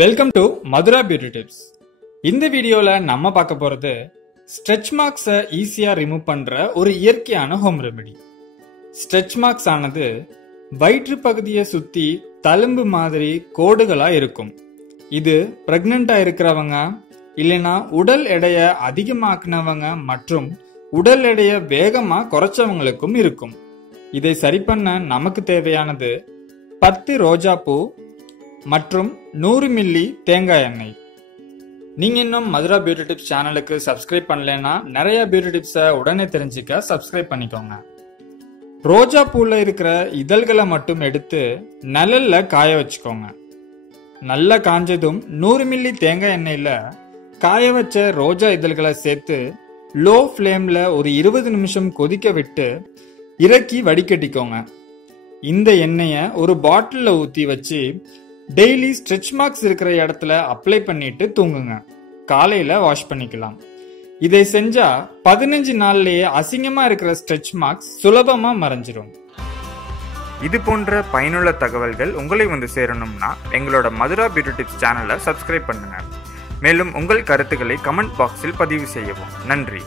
Welcome to Mathura beauty tips இந்த வீடியோவில் நம்ம பார்க்க போகிறது ஸ்ட்ரெச் மார்க்ஸை ஈஸியாக ரிமூவ் பண்ணுற ஒரு இயற்கையான ஹோம் ரெமெடி ஸ்ட்ரெச் மார்க்ஸ் ஆனது வயிற்று பகுதியை சுற்றி தழும்பு மாதிரி கோடுகளாக இருக்கும். இது ப்ரெக்னெண்ட்டாக இருக்கிறவங்க இல்லைன்னா உடல் எடையை அதிகமாக்குனவங்க மற்றும் உடல் எடையை வேகமாக குறைச்சவங்களுக்கும் இருக்கும். இதை சரி பண்ண நமக்கு தேவையானது பத்து ரோஜா பூ மற்றும் நூறு மில்லி தேங்காய் எண்ணெய். நீங்கள் இன்னும் மதுரா பியூட்டி டிப்ஸ் சேனலுக்கு சப்ஸ்கிரைப் பண்ணலைன்னா நிறைய பியூட்டி டிப்ஸை உடனே தெரிஞ்சுக்க சப்ஸ்கிரைப் பண்ணிக்கோங்க. ரோஜா பூவில் இருக்கிற இதழ்களை மட்டும் எடுத்து நிழலில் காய வச்சுக்கோங்க. நல்லா காஞ்சதும் நூறு மில்லி தேங்காய் எண்ணெயில் காய வச்ச ரோஜா இதழ்களை சேர்த்து லோ ஃப்ளேமில் ஒரு இருபது நிமிஷம் கொதிக்க விட்டு இறக்கி வடிகட்டிக்கோங்க. இந்த எண்ணெயை ஒரு பாட்டிலில் ஊற்றி வச்சு டெய்லி ஸ்ட்ரெச் மார்க்ஸ் இருக்கிற இடத்துல அப்ளை பண்ணிட்டு தூங்குங்க. காலையில் வாஷ் பண்ணிக்கலாம். இதை செஞ்சா பதினஞ்சு நாள்லயே அசிங்கமா இருக்கிற ஸ்ட்ரெச் மார்க்ஸ் சுலபமா மறைஞ்சிரும். இது போன்ற பயனுள்ள தகவல்கள் உங்களை வந்து சேரணும்னா எங்களோட மதுரா பியூட்டி டிப்ஸ் சேனலை சப்ஸ்கிரைப் பண்ணுங்க. மேலும் உங்கள் கருத்துக்களை கமெண்ட் பாக்ஸில் பதிவு செய்யவும். நன்றி.